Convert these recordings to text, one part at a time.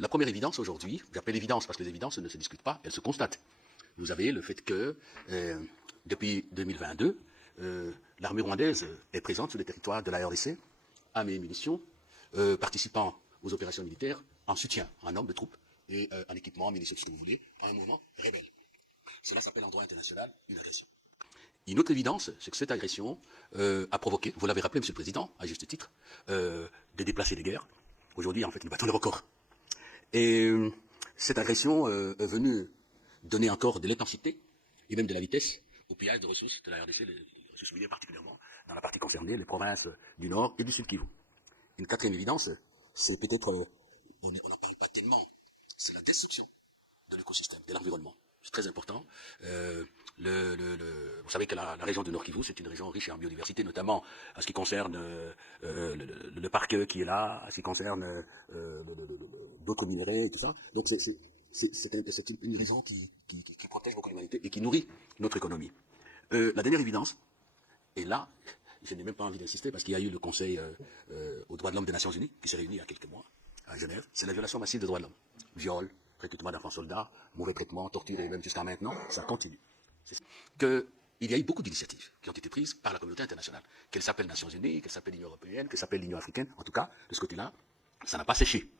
La première évidence aujourd'hui, j'appelle évidence parce que les évidences ne se discutent pas, elles se constatent. Vous avez le fait que depuis 2022, l'armée rwandaise est présente sur le territoire de la RDC, armée et munitions, participant aux opérations militaires en soutien, en nombre de troupes et en équipement, en munitions, tout ce que vous voulez, à un mouvement rebelle. Cela s'appelle en droit international une agression. Une autre évidence, c'est que cette agression a provoqué, vous l'avez rappelé, Monsieur le Président, à juste titre, des déplacés de guerre. Aujourd'hui, en fait, nous battons le record. Et cette agression est venue donner encore de l'intensité et même de la vitesse au pillage de ressources de la RDC, les ressources minières particulièrement dans la partie concernée, les provinces du Nord et du Sud Kivu. Une quatrième évidence, c'est peut-être, on n'en parle pas tellement, c'est la destruction de l'écosystème, de l'environnement. C'est très important. Vous savez que la région du Nord Kivu, c'est une région riche en biodiversité, notamment en ce qui concerne le parc qui est là, en ce qui concerne d'autres minerais et tout ça. Donc c'est une région qui protège beaucoup l'humanité et qui nourrit notre économie. La dernière évidence, et là, je n'ai même pas envie d'insister parce qu'il y a eu le Conseil aux droits de l'homme des Nations Unies qui s'est réuni il y a quelques mois à Genève, c'est la violation massive des droits de l'homme. Viol, recrutement d'enfants soldats, mauvais traitement, torture et même jusqu'à maintenant, ça continue. Il y a eu beaucoup d'initiatives qui ont été prises par la communauté internationale, qu'elles s'appellent Nations Unies, qu'elles s'appellent l'Union Européenne, qu'elles s'appellent l'Union Africaine, en tout cas, de ce côté-là, ça n'a pas séché.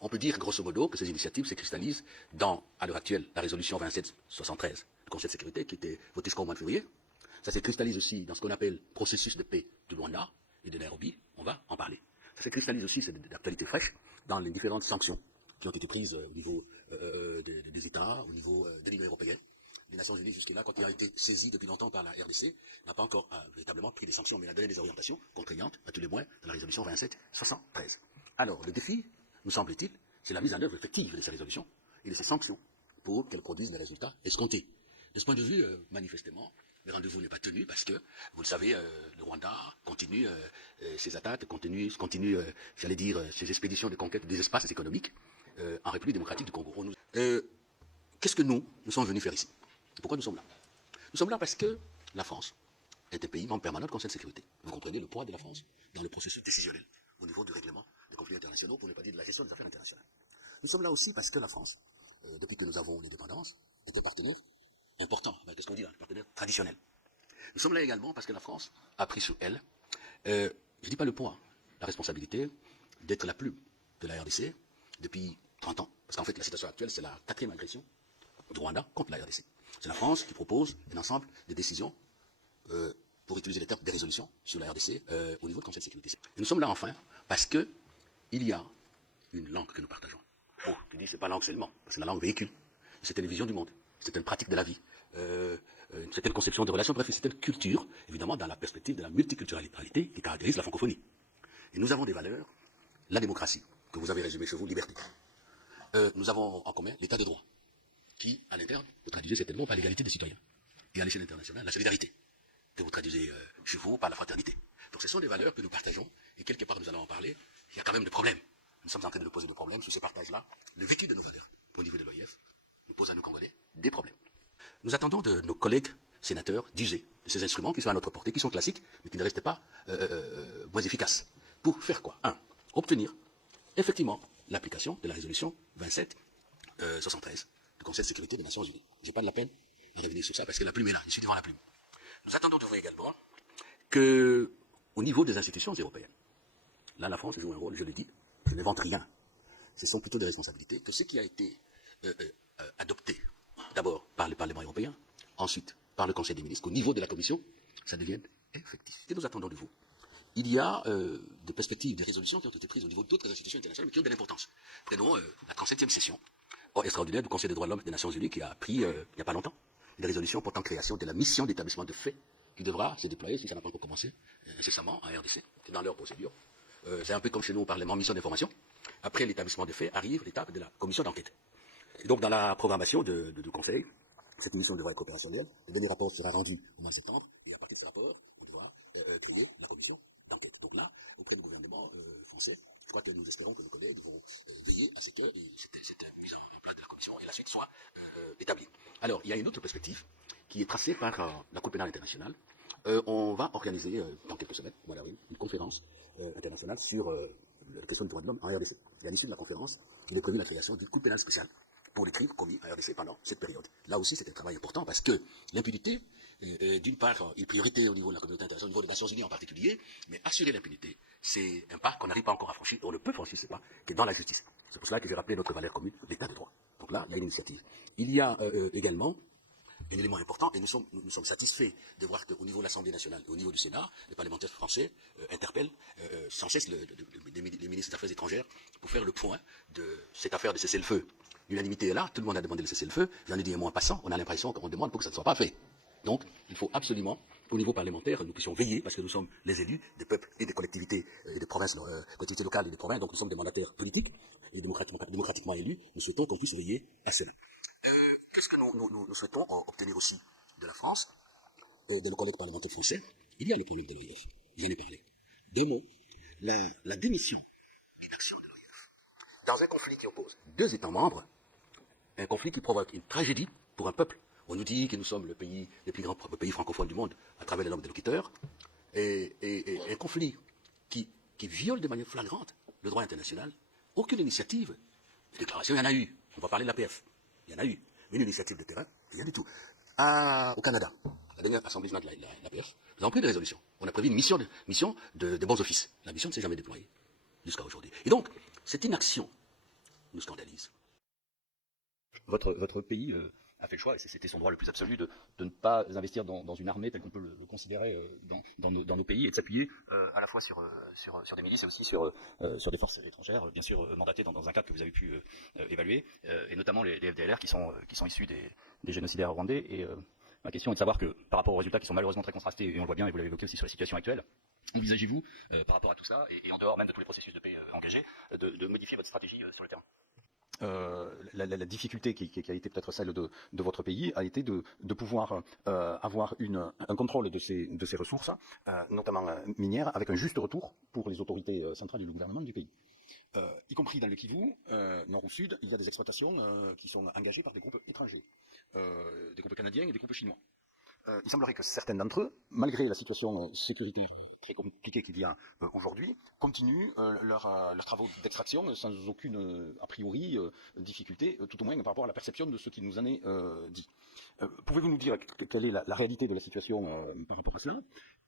On peut dire grosso modo que ces initiatives se cristallisent dans, à l'heure actuelle, la résolution 2773 du Conseil de sécurité qui était votée jusqu'au mois de février. Ça se cristallise aussi dans ce qu'on appelle processus de paix du Rwanda et de Nairobi, on va en parler. Ça se cristallise aussi, c'est d'actualité fraîche, dans les différentes sanctions qui ont été prises au niveau des États, au niveau de l'Union européenne. Les Nations Unies, jusque-là, quand il a été saisi depuis longtemps par la RDC, n'a pas encore véritablement pris des sanctions, mais a donné des orientations contraignantes, à tous les moins, dans la résolution 2773. Alors, le défi, nous semble-t-il, c'est la mise en œuvre effective de ces résolutions et de ces sanctions pour qu'elles produisent des résultats escomptés. De ce point de vue, manifestement, le rendez-vous n'est pas tenu parce que, vous le savez, le Rwanda continue ses attaques, continue j'allais dire, ses expéditions de conquête des espaces économiques en République démocratique du Congo. Qu'est-ce que nous sommes venus faire ici? Pourquoi nous sommes là? Nous sommes là parce que la France est un pays membre permanent du Conseil de sécurité. Vous comprenez le poids de la France dans le processus décisionnel au niveau du règlement des conflits internationaux, pour ne pas dire de la gestion des affaires internationales. Nous sommes là aussi parce que la France, depuis que nous avons l'indépendance, est un partenaire important. Qu'est-ce qu'on dit là? Un partenaire traditionnel. Nous sommes là également parce que la France a pris sur elle, je ne dis pas le poids, la responsabilité d'être la plume de la RDC depuis 30 ans. Parce qu'en fait, la situation actuelle, c'est la quatrième agression du Rwanda contre la RDC. C'est la France qui propose un ensemble de décisions pour utiliser les termes des résolutions sur la RDC au niveau du Conseil de sécurité. Et nous sommes là enfin parce que il y a une langue que nous partageons. Oh, tu dis, c'est pas langue seulement, c'est la langue véhicule. C'est une vision du monde, c'est une pratique de la vie, une certaine conception de relations, bref, c'est une culture, évidemment, dans la perspective de la multiculturalité qui caractérise la francophonie. Et nous avons des valeurs, la démocratie, que vous avez résumé chez vous, liberté. Nous avons en commun l'état de droit, qui, à l'interne, vous traduisez certainement par l'égalité des citoyens. Et à l'échelle internationale, la solidarité, que vous traduisez chez vous par la fraternité. Donc ce sont des valeurs que nous partageons, et quelque part nous allons en parler, il y a quand même des problèmes. Nous sommes en train de nous poser des problèmes sur ces partages-là. Le vécu de nos valeurs, au niveau de l'OIF, nous pose à nous Congolais des problèmes. Nous attendons de nos collègues sénateurs d'user de ces instruments qui sont à notre portée, qui sont classiques, mais qui ne restent pas moins efficaces. Pour faire quoi? Obtenir effectivement l'application de la résolution 2773 du Conseil de sécurité des Nations Unies. Je n'ai pas de la peine à revenir sur ça parce que la plume est là, je suis devant la plume. Nous attendons de vous également que, au niveau des institutions européennes, là la France joue un rôle, je le dis, je n'invente rien. Ce sont plutôt des responsabilités que ce qui a été adopté d'abord par le Parlement européen, ensuite par le Conseil des ministres, qu'au niveau de la Commission, ça devienne effectif. Et nous attendons de vous. Il y a des perspectives, des résolutions qui ont été prises au niveau d'autres institutions internationales, mais qui ont de l'importance. Prenons la 37e session extraordinaire du Conseil des droits de l'homme des Nations Unies qui a pris, il n'y a pas longtemps, des résolutions portant création de la mission d'établissement de faits qui devra se déployer, si ça n'a pas encore commencé, incessamment en RDC, dans leur procédure. C'est un peu comme chez nous au Parlement, mission d'information. Après l'établissement de faits arrive l'étape de la commission d'enquête. Et donc dans la programmation du Conseil, cette mission devra être opérationnelle. Le dernier rapport sera rendu au mois de septembre, et à partir de ce rapport, on devra créer la commission d'enquête. Donc là, auprès du gouvernement français, je crois que nous espérons que nos collègues vont veiller à ce que cette mise en place de la commission et la suite soit établie. Alors, il y a une autre perspective qui est tracée par la Cour pénale internationale. On va organiser dans quelques semaines, au mois d'avril, une conférence internationale sur la question du droit de l'homme en RDC. Et à l'issue de la conférence, il est prévu la création d'une cour pénale spéciale pour les crimes commis en RDC pendant cette période. Là aussi, c'est un travail important parce que l'impunité, d'une part, une priorité au niveau de la communauté internationale, au niveau des Nations Unies en particulier, mais assurer l'impunité, c'est un pas qu'on n'arrive pas encore à franchir, on ne peut franchir ce pas, qui est dans la justice. C'est pour cela que j'ai rappelé notre valeur commune, l'état de droit. Donc là, il y a une initiative. Il y a également un élément important, et nous sommes satisfaits de voir qu'au niveau de l'Assemblée nationale et au niveau du Sénat, les parlementaires français interpellent sans cesse les ministres des Affaires étrangères pour faire le point de cette affaire de cessez-le-feu. L'unanimité est là, tout le monde a demandé le cessez-le-feu, j'en ai dit un mot en passant, on a l'impression qu'on demande pour que ça ne soit pas fait. Donc, il faut absolument, au niveau parlementaire, nous puissions veiller, parce que nous sommes les élus des peuples et des collectivités et des provinces, collectivités locales et des provinces, donc nous sommes des mandataires politiques et démocratiquement élus, nous souhaitons qu'on puisse veiller à cela. Qu'est-ce que nous souhaitons obtenir aussi de la France, de nos collègues parlementaires français? Il y a le problème de l'OIF, j'en ai parlé. Deux mots, la démission, l'inaction de l'OIF. Dans un conflit qui oppose deux États membres, un conflit qui provoque une tragédie pour un peuple. On nous dit que nous sommes le plus grand pays francophone du monde à travers les langues des locuteurs, et un conflit qui viole de manière flagrante le droit international. Aucune initiative, une déclaration, il y en a eu. On va parler de l'APF, il y en a eu. Mais une initiative de terrain, rien du tout. Au Canada, la dernière assemblée générale de l'APF, nous avons pris des résolutions. On a prévu une mission de bons offices. La mission ne s'est jamais déployée jusqu'à aujourd'hui. Et donc, cette inaction nous scandalise. Votre pays a fait le choix, et c'était son droit le plus absolu, de ne pas investir dans une armée telle qu'on peut le considérer dans nos pays, et de s'appuyer à la fois sur des milices et aussi sur des forces étrangères, bien sûr mandatées dans un cadre que vous avez pu évaluer, et notamment les FDLR qui sont issus des génocidaires rwandais. Et ma question est de savoir que par rapport aux résultats qui sont malheureusement très contrastés, et on le voit bien, et vous l'avez évoqué aussi sur la situation actuelle, envisagez-vous, par rapport à tout ça, et en dehors même de tous les processus de paix engagés, de modifier votre stratégie sur le terrain? La difficulté qui a été peut-être celle de votre pays a été de pouvoir avoir un contrôle de ces ressources, notamment minières, avec un juste retour pour les autorités centrales et le gouvernement du pays. Y compris dans le Kivu, nord ou sud, il y a des exploitations qui sont engagées par des groupes étrangers, des groupes canadiens et des groupes chinois. Il semblerait que certains d'entre eux, malgré la situation sécuritaire très compliquée qu'il y a aujourd'hui, continuent leurs travaux d'extraction sans aucune, a priori, difficulté, tout au moins par rapport à la perception de ce qui nous en est dit. Pouvez-vous nous dire quelle est la réalité de la situation par rapport à cela?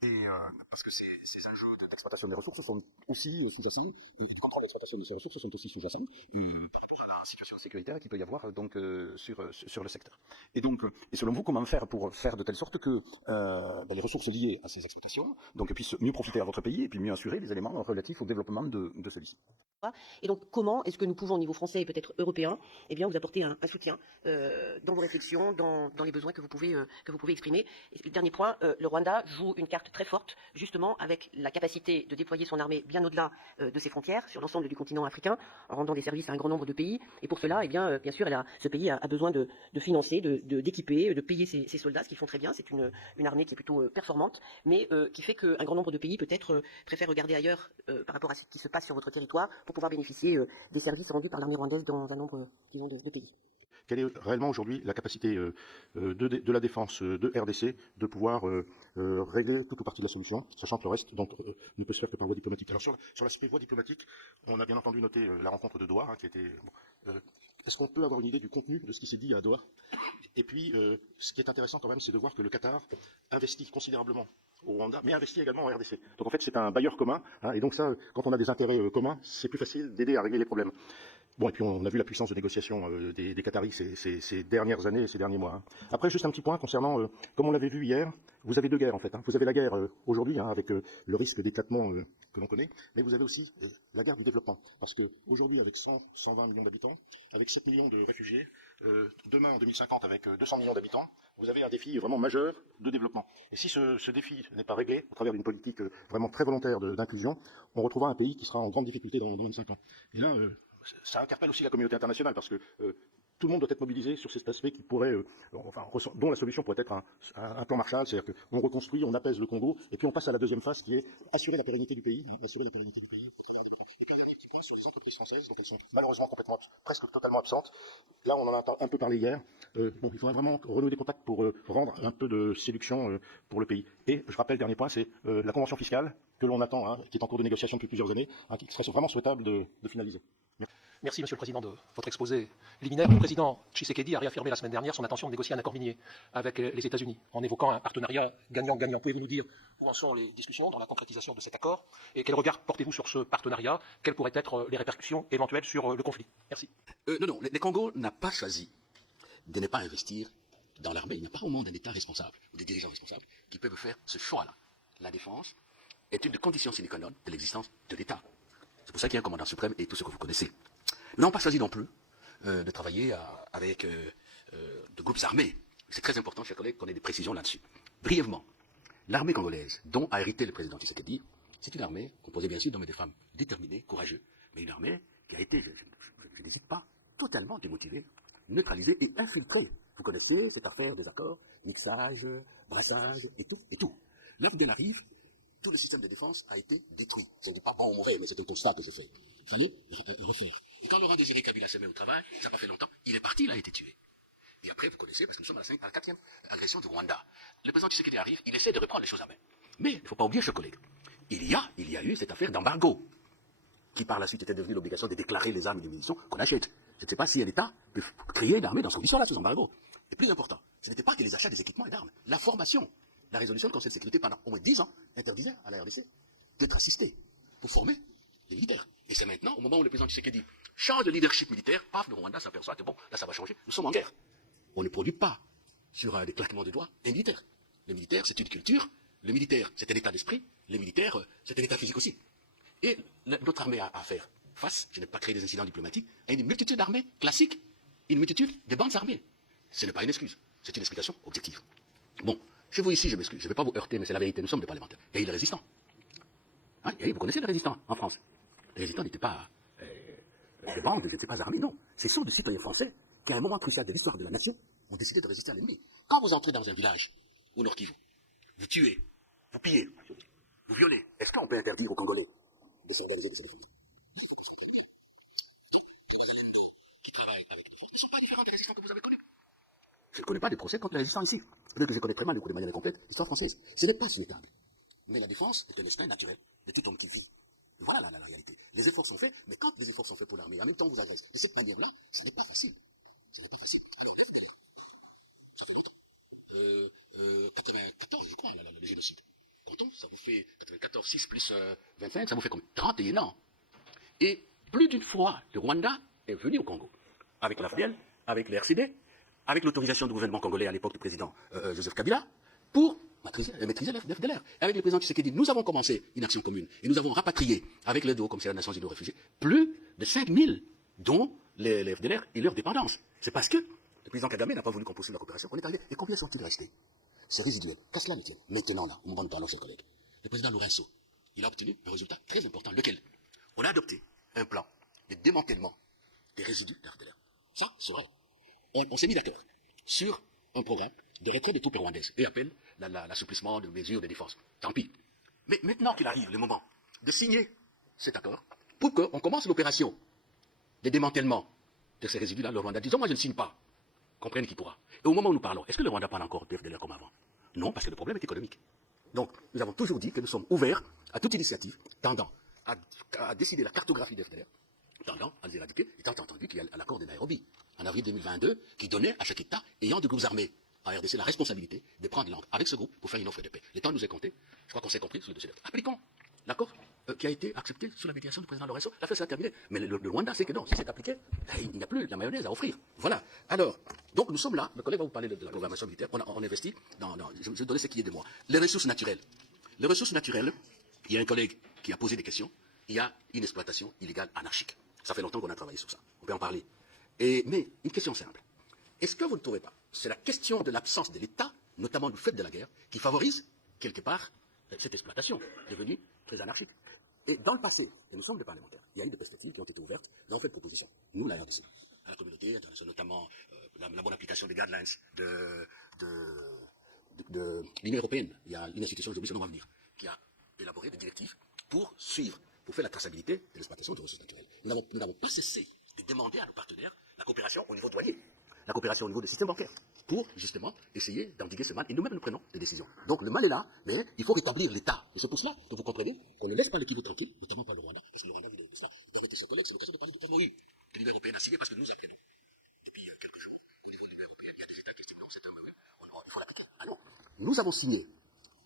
Et parce que ces enjeux d'exploitation des ressources sont aussi sous-jacents, et le contrôle d'exploitation de ces ressources sont aussi sous-jacents par rapport à la situation sécuritaire qu'il peut y avoir donc sur le secteur. Et donc, et selon vous, comment faire pour faire de telle sorte que les ressources liées à ces exploitations donc, puissent mieux profiter à votre pays et puis mieux assurer les éléments relatifs au développement de celui-ci? Et donc, comment est-ce que nous pouvons, au niveau français et peut-être européen, eh bien, vous apporter un soutien dans vos réflexions, dans les besoins que vous pouvez exprimer. Et le dernier point, le Rwanda joue une carte très forte, justement, avec la capacité de déployer son armée bien au-delà de ses frontières, sur l'ensemble du continent africain, en rendant des services à un grand nombre de pays. Et pour cela, eh bien sûr, ce pays a besoin de financer, d'équiper, de payer ses soldats, ce qu'ils font très bien. C'est une armée qui est plutôt performante, mais qui fait qu'un grand nombre de pays, peut-être, préfèrent regarder ailleurs par rapport à ce qui se passe sur votre territoire, pour pouvoir bénéficier des services rendus par l'armée rwandaise dans un nombre, disons, de pays. Quelle est réellement aujourd'hui la capacité de la défense de RDC de pouvoir régler toute ou partie de la solution, sachant que le reste ne peut se faire que par voie diplomatique? Alors sur l'aspect voie diplomatique, on a bien entendu noté la rencontre de Doha, qui était... Est-ce qu'on peut avoir une idée du contenu de ce qui s'est dit à Doha? Et puis, ce qui est intéressant quand même, c'est de voir que le Qatar investit considérablement au Rwanda, mais investit également en RDC. Donc en fait, c'est un bailleur commun, hein, et donc ça, quand on a des intérêts communs, c'est plus facile d'aider à régler les problèmes. Bon, et puis on a vu la puissance de négociation des Qataris ces dernières années et ces derniers mois. Hein. Après, juste un petit point concernant, comme on l'avait vu hier, vous avez deux guerres en fait. Hein. Vous avez la guerre aujourd'hui, hein, avec le risque d'éclatement que l'on connaît, mais vous avez aussi la guerre du développement. Parce que aujourd'hui, avec 120 millions d'habitants, avec 7 millions de réfugiés, demain en 2050, avec 200 millions d'habitants, vous avez un défi vraiment majeur de développement. Et si ce défi n'est pas réglé, au travers d'une politique vraiment très volontaire d'inclusion, on retrouvera un pays qui sera en grande difficulté dans 25 ans. Et là, ça interpelle aussi la communauté internationale parce que tout le monde doit être mobilisé sur cet aspect qui pourrait, dont la solution pourrait être un plan Marshall, c'est-à-dire qu'on reconstruit, on apaise le Congo, et puis on passe à la deuxième phase qui est assurer la pérennité du pays, au travers du développement. Et puis un dernier petit point sur les entreprises françaises, donc elles sont malheureusement presque totalement absentes. Là, on en a un peu parlé hier. Il faudrait vraiment renouer des contacts pour rendre un peu de séduction pour le pays. Et je rappelle, dernier point, c'est la convention fiscale que l'on attend, hein, qui est en cours de négociation depuis plusieurs années, hein, qui serait vraiment souhaitable de finaliser. Merci, Monsieur le Président, de votre exposé liminaire. Le président Tshisekedi a réaffirmé la semaine dernière son intention de négocier un accord minier avec les États-Unis, en évoquant un partenariat gagnant-gagnant. Pouvez-vous nous dire où en sont les discussions dans la concrétisation de cet accord et quel regard portez-vous sur ce partenariat? Quelles pourraient être les répercussions éventuelles sur le conflit? Merci. Non, le Congo n'a pas choisi de ne pas investir dans l'armée. Il n'y a pas au monde un État responsable ou des dirigeants responsables qui peuvent faire ce choix-là. La défense est une des conditions sine qua non de l'existence de l'État. C'est pour ça qu'il y a un commandant suprême et tout ce que vous connaissez. Nous n'avons pas choisi non plus de travailler avec de groupes armés. C'est très important, chers collègues, qu'on ait des précisions là-dessus. Brièvement, l'armée congolaise, dont a hérité le président Tshisekedi, c'est une armée composée bien sûr d'hommes et de femmes déterminés, courageux, mais une armée qui a été, je n'hésite pas, totalement démotivée, neutralisée et infiltrée. Vous connaissez cette affaire des accords, mixage, brassage et tout, et tout. L'AFDEL arrive, tout le système de défense a été détruit. Ce n'est pas bon ou mauvais, mais c'est un constat que je fais. Il fallait refaire. Et quand Laurent Désiré Kabila s'est mis au travail, ça n'a pas fait longtemps, il est parti, il a été tué. Et après, vous connaissez, parce que nous sommes à la 4e agression du Rwanda. Le président Tshisekedi arrive, il essaie de reprendre les choses à main. Mais il ne faut pas oublier, chers collègues, il y a eu cette affaire d'embargo, qui par la suite était devenue l'obligation de déclarer les armes et les munitions qu'on achète. Je ne sais pas si un État peut créer une armée dans ce condition-là, sous embargo. Et plus important, ce n'était pas que les achats des équipements et d'armes, la formation. La résolution du Conseil de sécurité pendant au moins 10 ans interdisait à la RDC d'être assisté pour former les militaires. Et c'est maintenant, au moment où le président Tshisekedi change de leadership militaire, paf, le Rwanda s'aperçoit que bon, là ça va changer, nous sommes en guerre. On ne produit pas sur des claquements de doigts un militaire. Le militaire, c'est une culture, le militaire, c'est un état d'esprit, le militaire, c'est un état physique aussi. Et notre armée a à faire face, je n'ai pas créé des incidents diplomatiques, à une multitude d'armées classiques, une multitude de bandes armées. Ce n'est pas une excuse, c'est une explication objective. Bon, chez vous ici, je m'excuse, je ne vais pas vous heurter, mais c'est la vérité, nous sommes des parlementaires. Il y a eu des résistants. Hein, vous connaissez les résistants en France. Les résistants n'étaient pas des bandes, je ne sais pas armées, non. Ce sont des citoyens français qui, à un moment crucial de l'histoire de la nation, ont décidé de résister à l'ennemi. Quand vous entrez dans un village, au Nord Kivu, vous tuez, vous pillez, vous violez, est-ce qu'on peut interdire aux Congolais de s'organiser de cette façon? Qui travaillent avec nous, ne sont pas différents des résistants que vous avez connus. Je ne connais pas de procès contre les résistants ici. Peut-être que je connais très mal, de manière incomplète, l'histoire française. Ce n'est pas souhaitable. Mais la défense est un instinct naturel de tout homme qui vit. Voilà la réalité. Les efforts sont faits, mais quand les efforts sont faits pour l'armée, en même temps vous adressez de cette manière-là, ça n'est pas facile. Ça n'est pas facile. Ça fait longtemps. 94, je crois, le génocide. Quand ça vous fait 94, 6 plus 25, ça vous fait combien? 31 ans. Et plus d'une fois, le Rwanda est venu au Congo. Avec l'AFDEL, avec le RCD, avec l'autorisation du gouvernement congolais à l'époque du président Joseph Kabila, pour maîtriser l'FDLR. Avec le président Tshisekedi, nous avons commencé une action commune et nous avons rapatrié, avec l'aide au commissaire des Nations Unies aux réfugiés, plus de 5000, dont les FDLR et leurs dépendances. C'est parce que le président Kagame n'a pas voulu qu'on poursuive la coopération. On est arrivé. Et combien sont-ils restés? C'est résiduel. Qu'à cela ne tienne. Maintenant, là, au moment où nous parlons, chers collègues, le président Lourenço, il a obtenu un résultat très important. Lequel? On a adopté un plan de démantèlement des résidus de l'FDLR. Ça, c'est vrai. On s'est mis d'accord sur un programme de retrait des troupes rwandaises et appelle l'assouplissement de mesures de défense. Tant pis. Mais maintenant qu'il arrive le moment de signer cet accord, pour qu'on commence l'opération de démantèlement de ces résidus-là, le Rwanda, disons, moi je ne signe pas. Comprenne qui pourra. Et au moment où nous parlons, est-ce que le Rwanda parle encore de FDLR comme avant? Non, parce que le problème est économique. Donc, nous avons toujours dit que nous sommes ouverts à toute initiative tendant à décider la cartographie de FDLR, tendant à les éradiquer, étant entendu qu'il y a l'accord de Nairobi, en avril 2022, qui donnait à chaque État ayant des groupes armés en RDC la responsabilité de prendre langue avec ce groupe pour faire une offre de paix. Le temps nous est compté, je crois qu'on s'est compris sur le dossier. Appliquons l'accord qui a été accepté sous la médiation du président Lourenço. L'affaire s'est terminée. Mais le Rwanda sait que non, si c'est appliqué, il n'y a plus de la mayonnaise à offrir. Voilà. Alors, donc nous sommes là, le collègue va vous parler de la programmation militaire, on investit je vais donner ce qui est de moi. Les ressources naturelles. Les ressources naturelles, il y a un collègue qui a posé des questions, il y a une exploitation illégale anarchique. Ça fait longtemps qu'on a travaillé sur ça. On peut en parler. Mais une question simple. Est-ce que vous ne trouvez pas, c'est la question de l'absence de l'État, notamment du fait de la guerre, qui favorise, quelque part, cette exploitation devenue très anarchique. Et dans le passé, et nous sommes des parlementaires, il y a eu des perspectives qui ont été ouvertes, dans fait proposition, nous la RDC, à la communauté internationale, notamment la bonne application des guidelines de l'Union européenne. Il y a une institution, j'ai oublié son nom à venir, qui a élaboré des directives pour suivre, pour faire la traçabilité de l'exploitation des ressources naturelles. Nous n'avons pas cessé de demander à nos partenaires la coopération au niveau douanier, la coopération au niveau des systèmes bancaires, pour justement essayer d'endiguer ce mal. Et nous-mêmes, nous prenons des décisions. Donc le mal est là, mais il faut rétablir l'État. Et c'est pour cela que vous comprenez qu'on ne laisse pas le Kivu tranquille, notamment par le Rwanda, parce que le Rwanda, il est de ça, dans notre satellite, c'est l'occasion de parler du pétrole. que l'Union européenne a signé parce que nous apprenons depuis quelques jours qu'au niveau de l'Union européenne, il y a des États qui estiment cette arme. Il faut l'attaquer. Ah non. Nous avons signé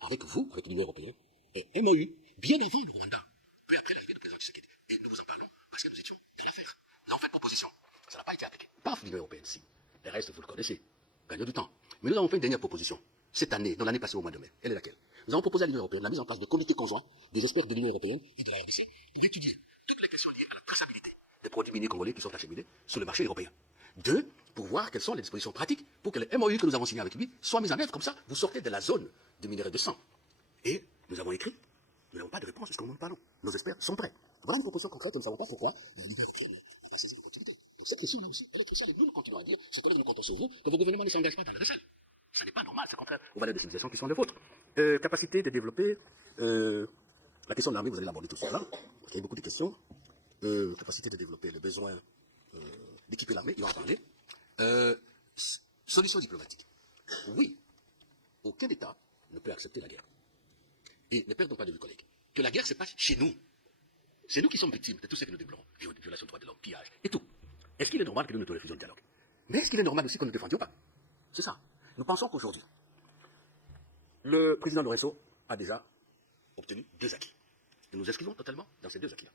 avec vous, avec l'Union européenne, un MOU bien avant le Rwanda, peu après l'arrivée du président Tshisekedi. Et nous vous en parlons parce que nous étions de l'affaire. Nous avons fait proposition. Ça n'a pas été attaqué. Paf, l'Union européenne, si. Le reste, vous le connaissez. Gagnons du temps. Mais nous avons fait une dernière proposition. Cette année, dans l'année passée au mois de mai. Elle est laquelle? Nous avons proposé à l'Union européenne la mise en place de comités conjoints des experts de l'Union européenne et de la RDC pour étudier toutes les questions liées à la traçabilité des produits miniers congolais qui sont acheminés sur le marché européen. Deux, pour voir quelles sont les dispositions pratiques pour que le MOU que nous avons signé avec lui soit mis en œuvre. Comme ça, vous sortez de la zone de minerai de sang. Et nous avons écrit, nous n'avons pas de réponse jusqu'au moment où nous parlons. Nos experts sont prêts. Voilà une proposition concrète, nous ne savons pas pourquoi l'Union européenne a saisi les continuités. Donc cette question-là aussi, elle est cruciale. Et nous continuons à dire, c'est que nous comptons sur vous, que vos gouvernements ne s'engagent pas dans le recel. Ce n'est pas normal, c'est contraire aux valeurs de civilisation qui sont les vôtres. Capacité de développer, la question de l'armée, vous allez l'aborder tout de suite là, parce qu'il y a beaucoup de questions. Capacité de développer le besoin d'équiper l'armée, il va en parler. Solution diplomatique. Oui, aucun État ne peut accepter la guerre. Et ne perdons pas de vue, collègues, que la guerre se passe chez nous. C'est nous qui sommes victimes de tout ce que nous déplorons. Violation de droits de l'homme, pillage, et tout. Est-ce qu'il est normal que nous ne refusions le dialogue? Mais est-ce qu'il est normal aussi que nous ne défendions pas? C'est ça. Nous pensons qu'aujourd'hui, le président Lorenzo a déjà obtenu 2 acquis. Et nous inscrivons totalement dans ces 2 acquis-là.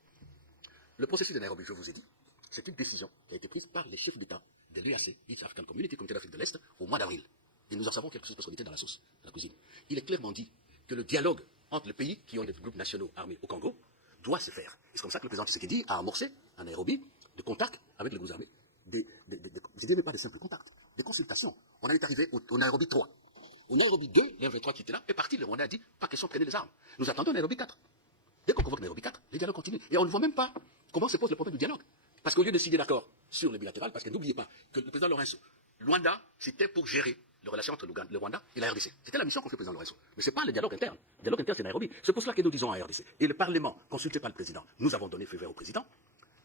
Le processus de Nairobi, je vous ai dit, c'est une décision qui a été prise par les chefs d'État de l'EAC, East African Community, Comité d'Afrique de l'Est, au mois d'avril. Et nous en savons quelque chose parce qu'on était dans la sauce, dans la cuisine. Il est clairement dit que le dialogue entre les pays qui ont des groupes nationaux armés au Congo doit se faire. Et c'est comme ça que le président Tshisekedi a amorcé à Nairobi des contacts avec les groupes armés. Je ne dirais pas de simples contacts, des consultations. On est arrivé au Nairobi 3. Au Nairobi 2, l'R23 qui était là est parti. Le Rwanda a dit, pas question de traîner les armes. Nous attendons Nairobi 4. Dès qu'on convoque Nairobi 4, les dialogues continuent. Et on ne voit même pas comment se pose le problème du dialogue. Parce qu'au lieu de signer d'accord sur le bilatéral, parce que n'oubliez pas que le président Lorenzo, Luanda, c'était pour gérer les relations entre le Rwanda et la RDC. C'était la mission qu'on fait au président Lorenzo. Mais ce n'est pas le dialogue interne. Le dialogue interne, c'est Nairobi. C'est pour cela que nous disons à RDC. Et le Parlement, consulté par le président, nous avons donné feu vert au président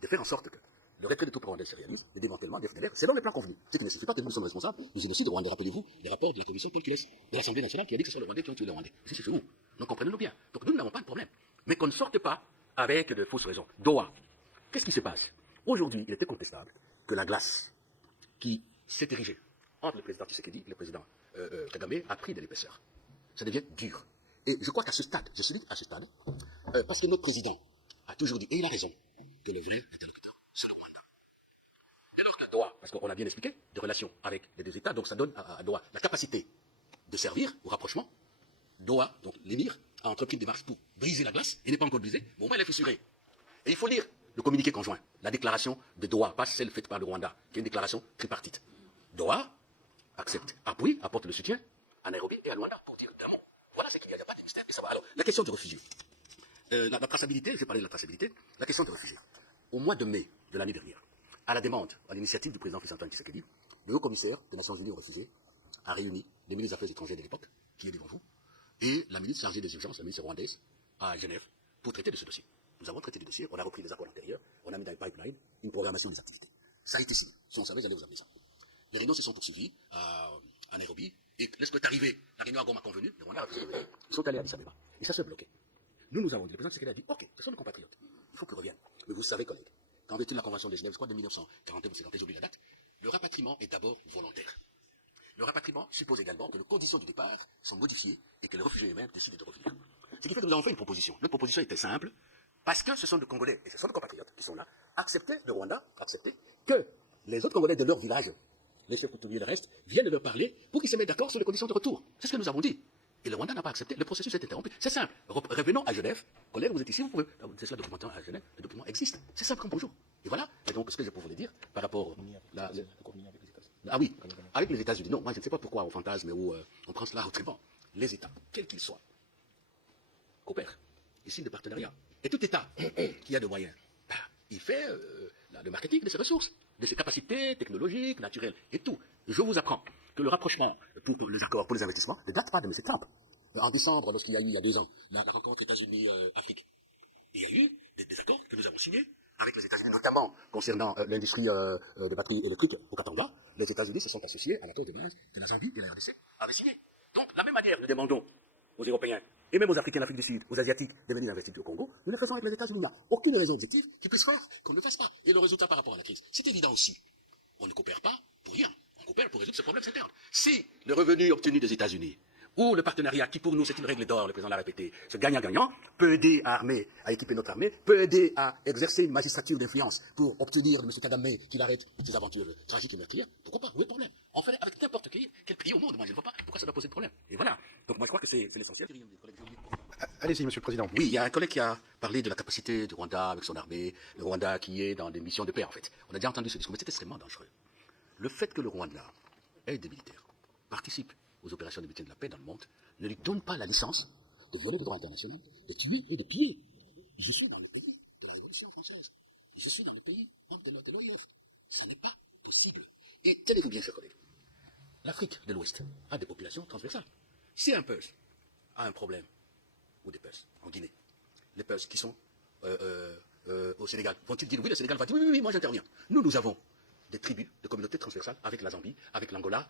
de faire en sorte que le retrait de tout rwandais se réalise, le démantèlement des FDLR, selon les plans convenus. Ce qui ne signifie pas que nous sommes responsables du génocide rwandais. Rappelez-vous les rapports de la commission Paul Kiles, de l'Assemblée nationale, qui a dit que ce sont les Rwandais qui ont tué les Rwandais. Ici, c'est chez vous. Donc comprenez-nous bien. Donc nous n'avons pas de problème. Mais qu'on ne sorte pas avec de fausses raisons. Doha. Qu'est-ce qui se passe? Aujourd'hui, il était contestable que la glace qui s'est érigée entre le président Tshisekedi et le président Kagame a pris de l'épaisseur. Ça devient dur. Et je crois qu'à ce stade, je suis à ce stade, parce que notre président a toujours dit, et il a raison, que le vrai interlocuteur, c'est le Rwanda. Et alors qu'à Doha, parce qu'on a bien expliqué, des relations avec les 2 États, donc ça donne à Doha la capacité de servir au rapprochement. Doha, donc l'émir, a entrepris des démarches pour briser la glace, il n'est pas encore brisé, mais au moins elle est fissurée. Et il faut lire le communiqué conjoint, la déclaration de Doha, pas celle faite par le Rwanda, qui est une déclaration tripartite. Doha accepte, appuie, apporte le soutien à Nairobi et à Luanda pour dire clairement, voilà ce qu'il y a, il n'y a pas de mystère. Alors, la question des réfugiés. La traçabilité, j'ai parlé de la traçabilité, la question des réfugiés. Au mois de mai de l'année dernière, à la demande, à l'initiative du président Félix-Antoine Tshisekedi, le haut commissaire des Nations Unies aux réfugiés a réuni les ministres des Affaires étrangères de l'époque, qui est devant vous, et la ministre chargée des urgences, la ministre rwandaise, à Genève, pour traiter de ce dossier. Nous avons traité du dossier, on a repris les accords antérieurs, on a mis dans le pipeline une programmation des activités. Ça a été signé. Si on savait, j'allais vous appeler ça. Les réunions se sont poursuivies à Nairobi, et lorsque est arrivé la réunion à Goma convenue, les Rwandais ils sont allés à Addis Abeba. Et ça se bloquait. Nous avons dit, le président Tshisekedi a dit, ok, ce sont nos compatriotes, il faut qu'ils reviennent. Mais vous savez, collègues, qu'en vertu de la Convention de Genève, je crois de 1941 ou 50, j'ai oublié la date, le rapatriement est d'abord volontaire. Le rapatriement suppose également que les conditions du départ sont modifiées et que les réfugiés eux-mêmes décident de revenir. Ce qui fait que nous avons fait une proposition. Notre proposition était simple, parce que ce sont des Congolais et ce sont des compatriotes qui sont là, accepter le Rwanda, accepter que les autres Congolais de leur village, les chefs coutumiers et le reste, viennent de leur parler pour qu'ils se mettent d'accord sur les conditions de retour. C'est ce que nous avons dit. Et le Rwanda n'a pas accepté, le processus est interrompu. C'est simple. Revenons à Genève. Collègues, vous êtes ici, vous pouvez. C'est cela documenté à Genève, le document existe. C'est simple comme bonjour. Et voilà. Et donc, ce que je peux vous le dire par rapport ah oui, avec les États-Unis. Non, moi je ne sais pas pourquoi on fantasme ou on prend cela autrement. Les États, quels qu'ils soient, coopèrent. Ils signent des partenariats. Et tout État qui a de moyens, il fait le marketing de ses ressources, de ses capacités technologiques, naturelles et tout. Je vous apprends que le rapprochement pour les accords, pour les investissements, ne date pas de M. Trump. En décembre, lorsqu'il y a eu il y a 2 ans, la rencontre États-Unis-Afrique, il y a eu des accords que nous avons signés avec les États-Unis, notamment concernant l'industrie de batteries électriques au Katanga. Les États-Unis se sont associés à l'accord de base de la Zambie et la RDC avaient signé. Donc, de la même manière, nous demandons aux Européens, et même aux Africains d'Afrique du Sud, aux Asiatiques, de venir investir au Congo, nous le faisons avec les États-Unis. Il n'y a aucune raison objective qui puisse faire qu'on ne le fasse pas. Et le résultat par rapport à la crise, c'est évident aussi. On ne coopère pas pour rien. On coopère pour résoudre ce problème interne. Si le revenu obtenu des États-Unis, ou le partenariat, qui pour nous c'est une règle d'or, le président l'a répété, ce gagnant-gagnant, peut aider à équiper notre armée, peut aider à exercer une magistrature d'influence pour obtenir de M. Kadame qu'il arrête ses aventures tragiques et meurtrières, pourquoi pas? Où est le problème? On fait avec n'importe quel pays au monde, moi je ne vois pas pourquoi ça doit poser de problème. Et voilà. Donc moi je crois que c'est l'essentiel. Allez-y, Monsieur le Président. Oui, il y a un collègue qui a parlé de la capacité du Rwanda avec son armée, le Rwanda qui est dans des missions de paix en fait. On a déjà entendu ce discours, mais c'est extrêmement dangereux. Le fait que le Rwanda ait des militaires, participe aux opérations de maintien de la paix dans le monde, ne lui donne pas la licence de violer le droit international, de tuer et de piller. Je suis dans le pays de la Révolution française. Je suis dans le pays de l'OIF. Ce n'est pas possible. Et tenez-vous bien, chers collègues, l'Afrique de l'Ouest a des populations transversales. Si un Peul a un problème, ou des Peuls en Guinée, les Peuls qui sont au Sénégal, vont-ils dire oui, le Sénégal va dire oui, moi j'interviens. Nous avons des tribus, de communautés transversales avec la Zambie, avec l'Angola,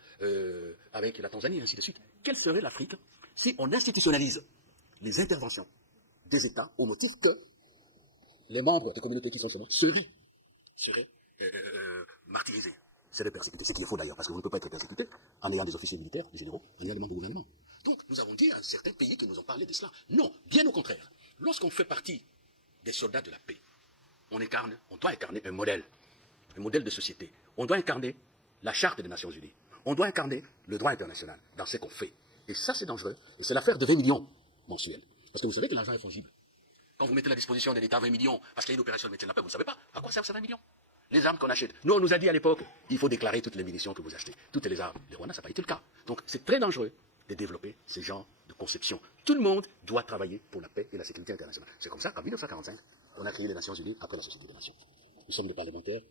avec la Tanzanie, et ainsi de suite. Quelle serait l'Afrique si on institutionnalise les interventions des États au motif que les membres des communautés qui sont seulement seraient martyrisés, seraient persécutés? Ce qu'il faut d'ailleurs, parce qu'on ne peut pas être persécuté en ayant des officiers militaires, des généraux, en ayant des membres du gouvernement. Donc nous avons dit à certains pays qui nous ont parlé de cela, non, bien au contraire. Lorsqu'on fait partie des soldats de la paix, on doit incarner un modèle de société. On doit incarner la charte des Nations Unies. On doit incarner le droit international dans ce qu'on fait. Et ça, c'est dangereux. Et c'est l'affaire de 20 millions mensuels. Parce que vous savez que l'argent est fongible. Quand vous mettez à la disposition de l'État 20 millions, parce qu'il y a une opération de maintien de la paix, vous ne savez pas à quoi servent ces 20 millions. Les armes qu'on achète. Nous, on nous a dit à l'époque, il faut déclarer toutes les munitions que vous achetez. Toutes les armes. Les Rwandais, ça n'a pas été le cas. Donc, c'est très dangereux de développer ce genre de conception. Tout le monde doit travailler pour la paix et la sécurité internationale. C'est comme ça qu'en 1945, on a créé les Nations Unies après la Société des Nations. Nous sommes des parlementaires,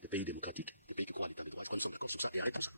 des pays démocratiques, des pays qui croient à l'état de droit. Je crois que nous sommes d'accord sur ça et arrêtons ça.